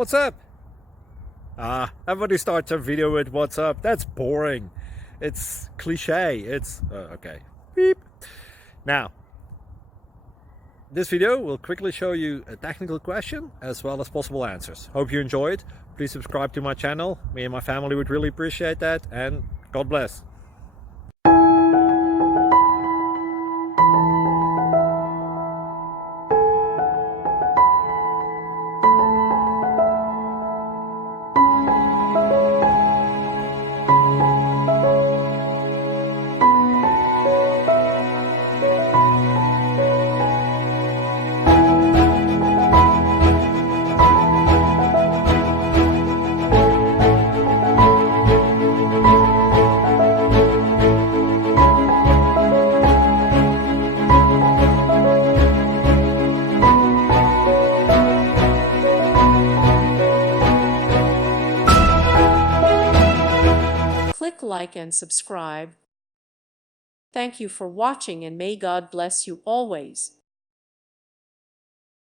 What's up? Everybody starts a video with what's up. That's boring. It's cliche. It's okay. Beep. Now, this video will quickly show you a technical question as well as possible answers. Hope you enjoyed. Please subscribe to my channel. Me and my family would really appreciate that, and God bless. Click like and subscribe. Thank you for watching, and may God bless you always.